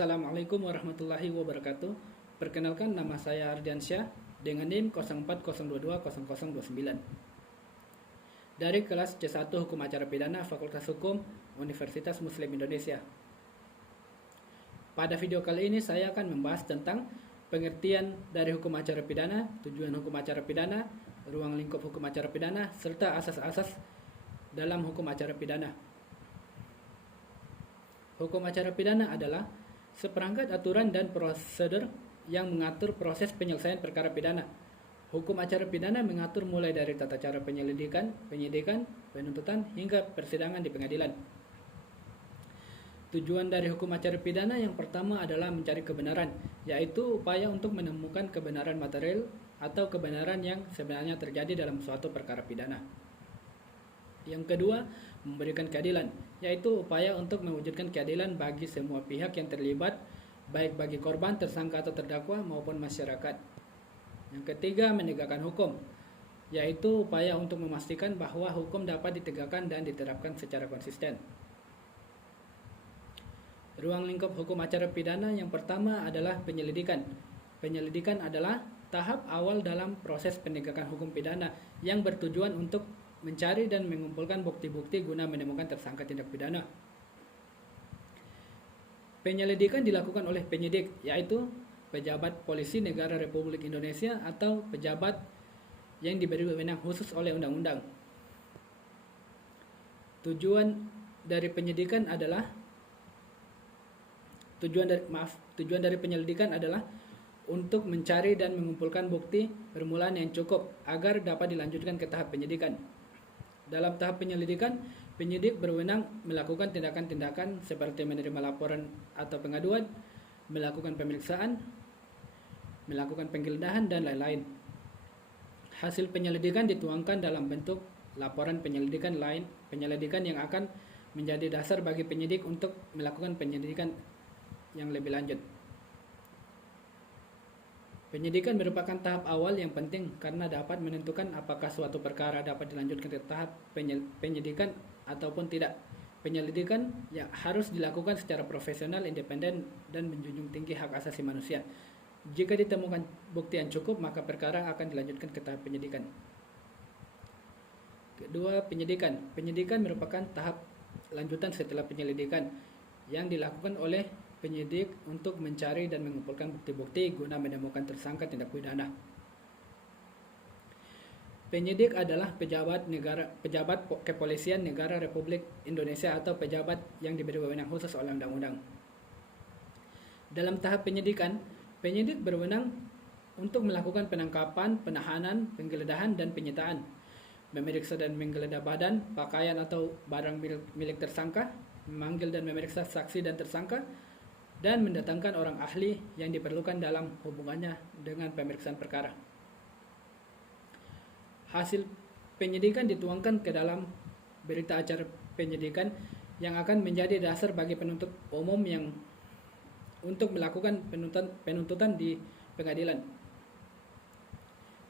Assalamualaikum warahmatullahi wabarakatuh. Perkenalkan, nama saya Ardiansyah dengan NIM 0402200029 dari kelas C1 Hukum Acara Pidana Fakultas Hukum Universitas Muslim Indonesia. Pada video kali ini saya akan membahas tentang pengertian dari hukum acara pidana, tujuan hukum acara pidana, ruang lingkup hukum acara pidana, serta asas-asas dalam hukum acara pidana. Hukum acara pidana adalah seperangkat aturan dan prosedur yang mengatur proses penyelesaian perkara pidana. Hukum acara pidana mengatur mulai dari tata cara penyelidikan, penyidikan, penuntutan, hingga persidangan di pengadilan. Tujuan dari hukum acara pidana yang pertama adalah mencari kebenaran, yaitu upaya untuk menemukan kebenaran material atau kebenaran yang sebenarnya terjadi dalam suatu perkara pidana. Yang kedua, memberikan keadilan, yaitu upaya untuk mewujudkan keadilan bagi semua pihak yang terlibat, baik bagi korban, tersangka atau terdakwa maupun masyarakat. Yang ketiga, menegakkan hukum, yaitu upaya untuk memastikan bahwa hukum dapat ditegakkan dan diterapkan secara konsisten. Ruang lingkup hukum acara pidana yang pertama adalah penyelidikan. Penyelidikan adalah tahap awal dalam proses penegakan hukum pidana yang bertujuan untuk mencari dan mengumpulkan bukti-bukti guna menemukan tersangka tindak pidana. Penyelidikan dilakukan oleh penyidik, yaitu pejabat polisi negara Republik Indonesia atau pejabat yang diberi wewenang khusus oleh undang-undang. Tujuan dari penyelidikan adalah untuk mencari dan mengumpulkan bukti permulaan yang cukup agar dapat dilanjutkan ke tahap penyidikan. Dalam tahap penyelidikan, penyidik berwenang melakukan tindakan-tindakan seperti menerima laporan atau pengaduan, melakukan pemeriksaan, melakukan penggeledahan, dan lain-lain. Hasil penyelidikan dituangkan dalam bentuk laporan penyelidikan yang akan menjadi dasar bagi penyidik untuk melakukan penyelidikan yang lebih lanjut. Penyidikan merupakan tahap awal yang penting karena dapat menentukan apakah suatu perkara dapat dilanjutkan ke tahap penyidikan ataupun tidak. Penyelidikan yang harus dilakukan secara profesional, independen, dan menjunjung tinggi hak asasi manusia. Jika ditemukan bukti yang cukup, maka perkara akan dilanjutkan ke tahap penyidikan. Kedua, penyidikan. Penyidikan merupakan tahap lanjutan setelah penyelidikan yang dilakukan oleh penyidik untuk mencari dan mengumpulkan bukti-bukti guna menemukan tersangka tindak pidana. Penyidik adalah pejabat kepolisian negara Republik Indonesia atau pejabat yang diberi wewenang khusus oleh undang-undang. Dalam tahap penyidikan, penyidik berwenang untuk melakukan penangkapan, penahanan, penggeledahan, dan penyitaan, memeriksa dan menggeledah badan, pakaian atau barang milik tersangka, memanggil dan memeriksa saksi dan tersangka, dan mendatangkan orang ahli yang diperlukan dalam hubungannya dengan pemeriksaan perkara. Hasil penyidikan dituangkan ke dalam berita acara penyidikan yang akan menjadi dasar bagi penuntut umum yang untuk melakukan penuntutan di pengadilan.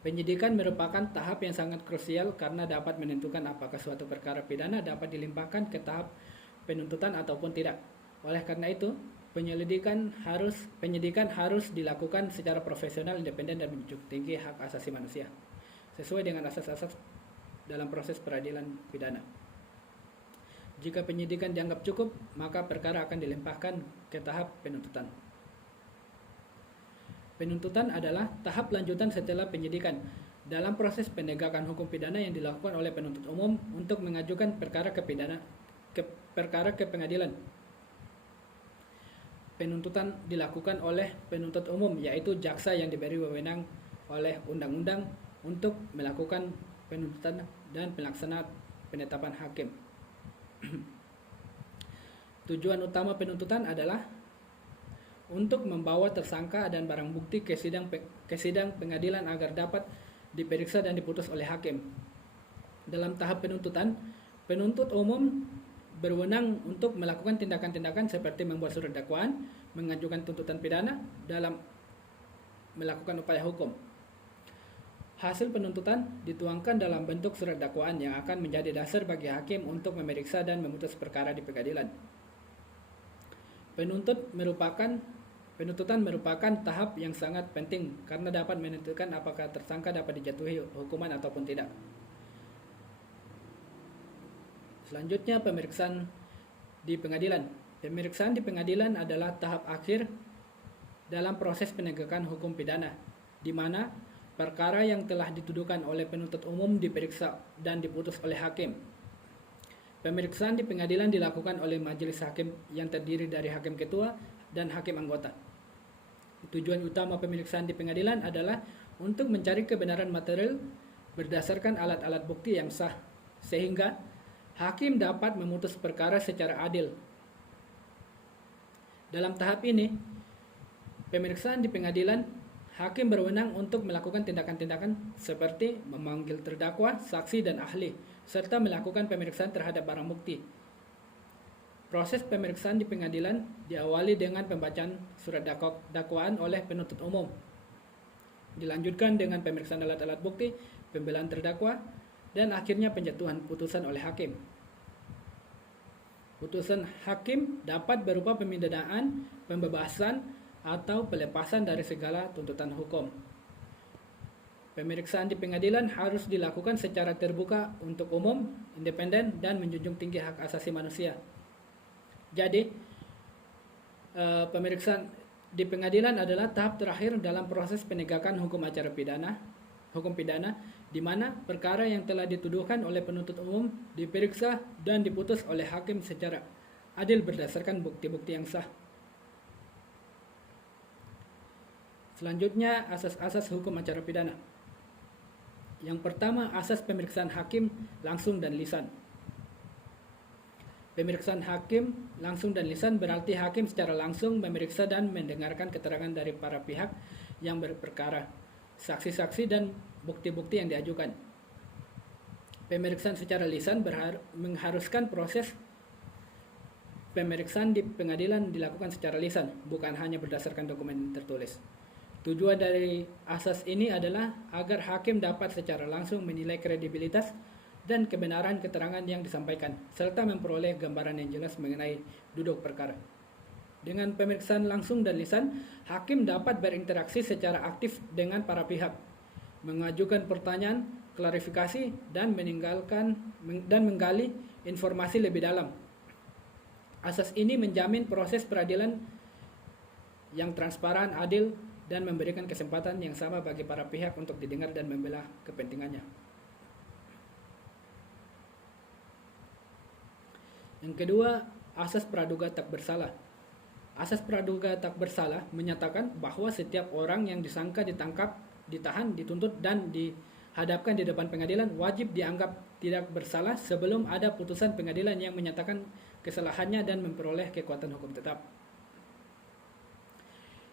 Penyidikan merupakan tahap yang sangat krusial karena dapat menentukan apakah suatu perkara pidana dapat dilimpahkan ke tahap penuntutan ataupun tidak. Oleh karena itu, penyidikan harus dilakukan secara profesional, independen, dan menjunjung tinggi hak asasi manusia sesuai dengan asas-asas dalam proses peradilan pidana. Jika penyidikan dianggap cukup, maka perkara akan dilimpahkan ke tahap penuntutan. Penuntutan adalah tahap lanjutan setelah penyidikan dalam proses penegakan hukum pidana yang dilakukan oleh penuntut umum untuk mengajukan perkara ke pengadilan. Penuntutan dilakukan oleh penuntut umum, yaitu jaksa yang diberi wewenang oleh undang-undang untuk melakukan penuntutan dan pelaksanaan penetapan hakim. Tujuan utama penuntutan adalah untuk membawa tersangka dan barang bukti ke sidang pengadilan agar dapat diperiksa dan diputus oleh hakim. Dalam tahap penuntutan, penuntut umum berwenang untuk melakukan tindakan-tindakan seperti membuat surat dakwaan, mengajukan tuntutan pidana dalam melakukan upaya hukum. Hasil penuntutan dituangkan dalam bentuk surat dakwaan yang akan menjadi dasar bagi hakim untuk memeriksa dan memutus perkara di pengadilan. Penuntutan merupakan tahap yang sangat penting karena dapat menentukan apakah tersangka dapat dijatuhi hukuman ataupun tidak. Selanjutnya, pemeriksaan di pengadilan. Pemeriksaan di pengadilan adalah tahap akhir dalam proses penegakan hukum pidana, di mana perkara yang telah dituduhkan oleh penuntut umum diperiksa dan diputus oleh hakim. Pemeriksaan di pengadilan dilakukan oleh majelis hakim yang terdiri dari hakim ketua dan hakim anggota. Tujuan utama pemeriksaan di pengadilan adalah untuk mencari kebenaran material berdasarkan alat-alat bukti yang sah, sehingga hakim dapat memutus perkara secara adil. Dalam tahap ini, pemeriksaan di pengadilan, hakim berwenang untuk melakukan tindakan-tindakan seperti memanggil terdakwa, saksi, dan ahli, serta melakukan pemeriksaan terhadap barang bukti. Proses pemeriksaan di pengadilan diawali dengan pembacaan surat dakwaan oleh penuntut umum. Dilanjutkan dengan pemeriksaan alat-alat bukti, pembelaan terdakwa, dan akhirnya penjatuhan putusan oleh hakim. Putusan hakim dapat berupa pemindanaan, pembebasan, atau pelepasan dari segala tuntutan hukum. Pemeriksaan di pengadilan harus dilakukan secara terbuka untuk umum, independen, dan menjunjung tinggi hak asasi manusia. Jadi, pemeriksaan di pengadilan adalah tahap terakhir dalam proses penegakan hukum pidana, di mana perkara yang telah dituduhkan oleh penuntut umum diperiksa dan diputus oleh hakim secara adil berdasarkan bukti-bukti yang sah. Selanjutnya, asas-asas hukum acara pidana. Yang pertama, asas pemeriksaan hakim langsung dan lisan. Pemeriksaan hakim langsung dan lisan berarti hakim secara langsung memeriksa dan mendengarkan keterangan dari para pihak yang berperkara, saksi-saksi, dan bukti-bukti yang diajukan. Pemeriksaan secara lisan mengharuskan proses pemeriksaan di pengadilan dilakukan secara lisan, bukan hanya berdasarkan dokumen tertulis. Tujuan dari asas ini adalah agar hakim dapat secara langsung menilai kredibilitas dan kebenaran keterangan yang disampaikan, serta memperoleh gambaran yang jelas mengenai duduk perkara. Dengan pemeriksaan langsung dan lisan, hakim dapat berinteraksi secara aktif dengan para pihak, mengajukan pertanyaan, klarifikasi, dan menggali informasi lebih dalam. Asas ini menjamin proses peradilan yang transparan, adil, dan memberikan kesempatan yang sama bagi para pihak untuk didengar dan membela kepentingannya. Yang kedua, asas praduga tak bersalah. Asas praduga tak bersalah menyatakan bahwa setiap orang yang disangka ditangkap, ditahan, dituntut, dan dihadapkan di depan pengadilan wajib dianggap tidak bersalah sebelum ada putusan pengadilan yang menyatakan kesalahannya dan memperoleh kekuatan hukum tetap.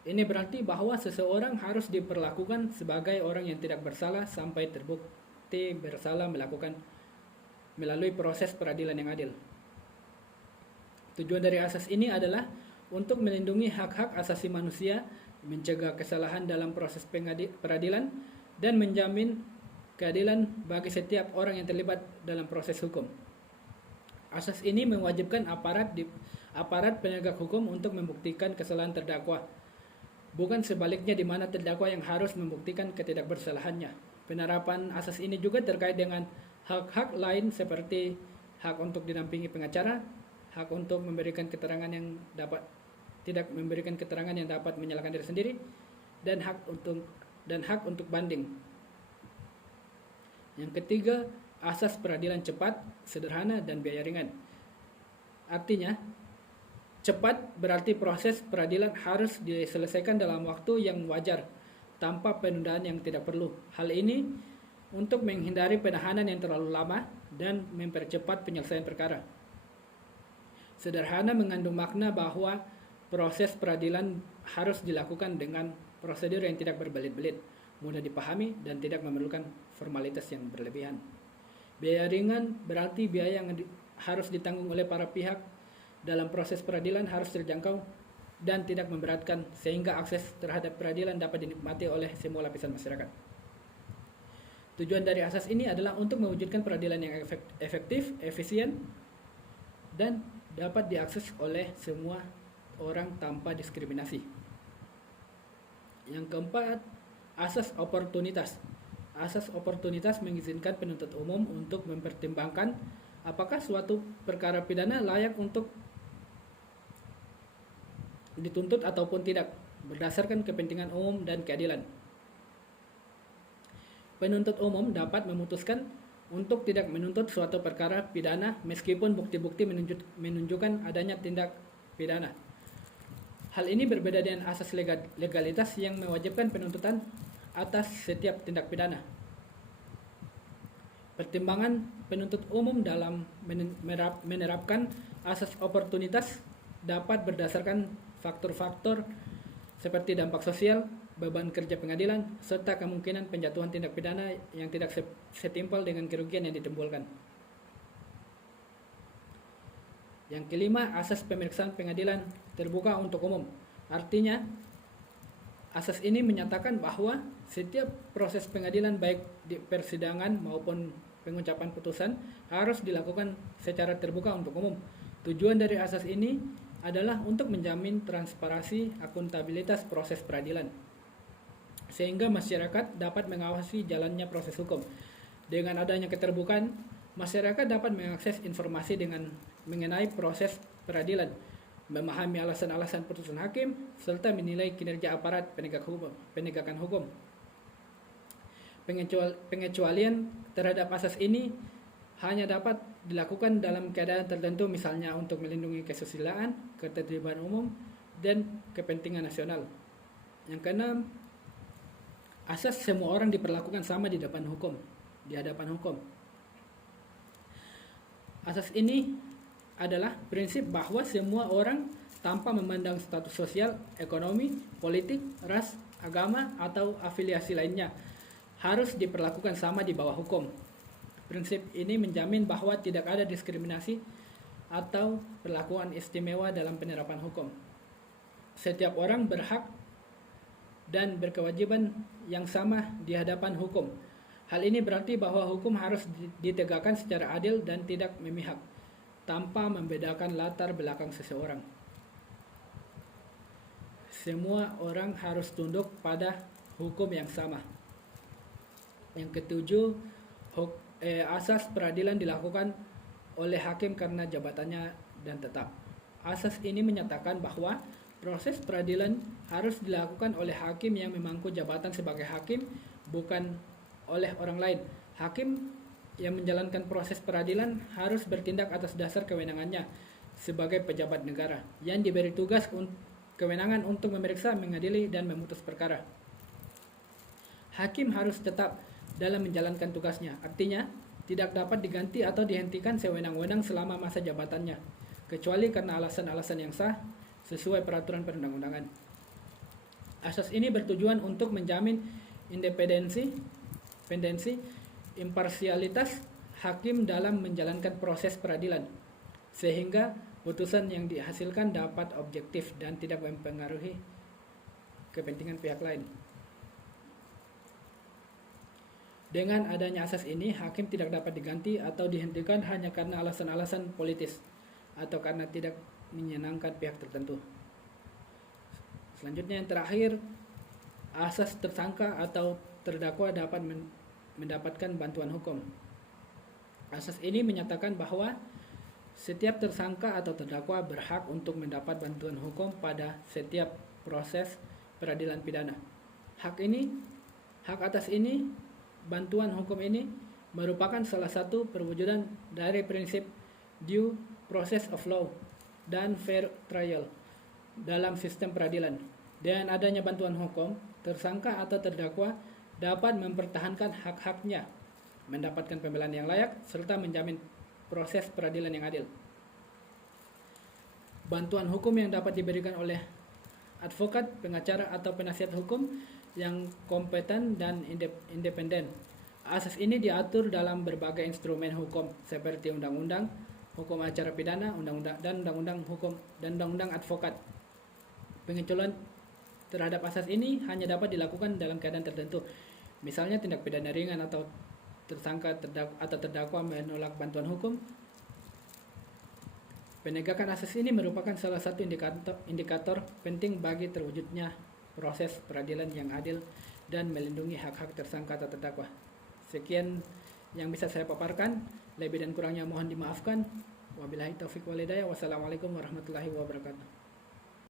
Ini berarti bahwa seseorang harus diperlakukan sebagai orang yang tidak bersalah sampai terbukti bersalah melalui proses peradilan yang adil. Tujuan dari asas ini adalah untuk melindungi hak-hak asasi manusia, mencegah kesalahan dalam proses peradilan, dan menjamin keadilan bagi setiap orang yang terlibat dalam proses hukum. Asas ini mewajibkan aparat penegak hukum untuk membuktikan kesalahan terdakwa, bukan sebaliknya di mana terdakwa yang harus membuktikan ketidakbersalahannya. Penerapan asas ini juga terkait dengan hak-hak lain seperti hak untuk didampingi pengacara, hak untuk memberikan keterangan yang tidak memberikan keterangan yang dapat menyalahkan diri sendiri, dan hak untuk banding. Yang ketiga, asas peradilan cepat, sederhana, dan biaya ringan. Artinya, cepat berarti proses peradilan harus diselesaikan dalam waktu yang wajar, tanpa penundaan yang tidak perlu. Hal ini untuk menghindari penahanan yang terlalu lama dan mempercepat penyelesaian perkara. Sederhana mengandung makna bahwa proses peradilan harus dilakukan dengan prosedur yang tidak berbelit-belit, mudah dipahami, dan tidak memerlukan formalitas yang berlebihan. Biaya ringan berarti biaya yang harus ditanggung oleh para pihak dalam proses peradilan harus terjangkau dan tidak memberatkan, sehingga akses terhadap peradilan dapat dinikmati oleh semua lapisan masyarakat. Tujuan dari asas ini adalah untuk mewujudkan peradilan yang efektif, efisien, dan dapat diakses oleh semua orang tanpa diskriminasi. Yang keempat, asas oportunitas. Asas oportunitas mengizinkan penuntut umum untuk mempertimbangkan apakah suatu perkara pidana layak untuk dituntut ataupun tidak, berdasarkan kepentingan umum dan keadilan. Penuntut umum dapat memutuskan untuk tidak menuntut suatu perkara pidana meskipun bukti-bukti menunjukkan adanya tindak pidana. Hal ini berbeda dengan asas legalitas yang mewajibkan penuntutan atas setiap tindak pidana. Pertimbangan penuntut umum dalam menerapkan asas oportunitas dapat berdasarkan faktor-faktor seperti dampak sosial, beban kerja pengadilan, serta kemungkinan penjatuhan tindak pidana yang tidak setimpal dengan kerugian yang ditimbulkan. Yang kelima, asas pemeriksaan pengadilan terbuka untuk umum. Artinya, asas ini menyatakan bahwa setiap proses pengadilan baik di persidangan maupun pengucapan putusan harus dilakukan secara terbuka untuk umum. Tujuan dari asas ini adalah untuk menjamin transparansi akuntabilitas proses peradilan, sehingga masyarakat dapat mengawasi jalannya proses hukum. Dengan adanya keterbukaan, masyarakat dapat mengakses informasi mengenai proses peradilan, memahami alasan-alasan putusan hakim, serta menilai kinerja aparat penegakan hukum. Pengecualian terhadap asas ini hanya dapat dilakukan dalam keadaan tertentu, misalnya untuk melindungi kesusilaan, ketertiban umum, dan kepentingan nasional. Yang keenam, asas semua orang diperlakukan sama di hadapan hukum. Asas ini adalah prinsip bahwa semua orang tanpa memandang status sosial, ekonomi, politik, ras, agama, atau afiliasi lainnya harus diperlakukan sama di bawah hukum. Prinsip ini menjamin bahwa tidak ada diskriminasi atau perlakuan istimewa dalam penerapan hukum. Setiap orang berhak dan berkewajiban yang sama di hadapan hukum. Hal ini berarti bahwa hukum harus ditegakkan secara adil dan tidak memihak, tanpa membedakan latar belakang seseorang. Semua orang harus tunduk pada hukum yang sama. Yang ketujuh, asas peradilan dilakukan oleh hakim karena jabatannya dan tetap. Asas ini menyatakan bahwa proses peradilan harus dilakukan oleh hakim yang memangku jabatan sebagai hakim, bukan oleh orang lain. Hakim yang menjalankan proses peradilan harus bertindak atas dasar kewenangannya sebagai pejabat negara yang diberi tugas kewenangan untuk memeriksa, mengadili, dan memutus perkara. Hakim harus tetap dalam menjalankan tugasnya, artinya tidak dapat diganti atau dihentikan sewenang-wenang selama masa jabatannya, kecuali karena alasan-alasan yang sah sesuai peraturan perundang-undangan. Asas ini bertujuan untuk menjamin independensi, imparsialitas hakim dalam menjalankan proses peradilan, sehingga putusan yang dihasilkan dapat objektif dan tidak mempengaruhi kepentingan pihak lain. Dengan adanya asas ini, hakim tidak dapat diganti atau dihentikan hanya karena alasan-alasan politis atau karena tidak menyenangkan pihak tertentu. Selanjutnya yang terakhir, asas tersangka atau terdakwa dapat mendapatkan bantuan hukum. Asas ini menyatakan bahwa setiap tersangka atau terdakwa berhak untuk mendapat bantuan hukum pada setiap proses peradilan pidana. Hak atas ini, bantuan hukum ini merupakan salah satu perwujudan dari prinsip due process of law dan fair trial dalam sistem peradilan. Dengan adanya bantuan hukum, tersangka atau terdakwa dapat mempertahankan hak-haknya, mendapatkan pembelaan yang layak, serta menjamin proses peradilan yang adil. Bantuan hukum yang dapat diberikan oleh advokat, pengacara, atau penasihat hukum yang kompeten dan independen. Asas ini diatur dalam berbagai instrumen hukum seperti undang-undang hukum acara pidana, undang-undang hukum dan undang-undang advokat. Pengecualian terhadap asas ini hanya dapat dilakukan dalam keadaan tertentu. Misalnya tindak pidana ringan atau tersangka atau terdakwa menolak bantuan hukum. Penegakan asas ini merupakan salah satu indikator penting bagi terwujudnya proses peradilan yang adil dan melindungi hak-hak tersangka atau terdakwa. Sekian yang bisa saya paparkan, lebih dan kurangnya mohon dimaafkan. Wabillahi taufiq wal hidayah. Wassalamualaikum warahmatullahi wabarakatuh.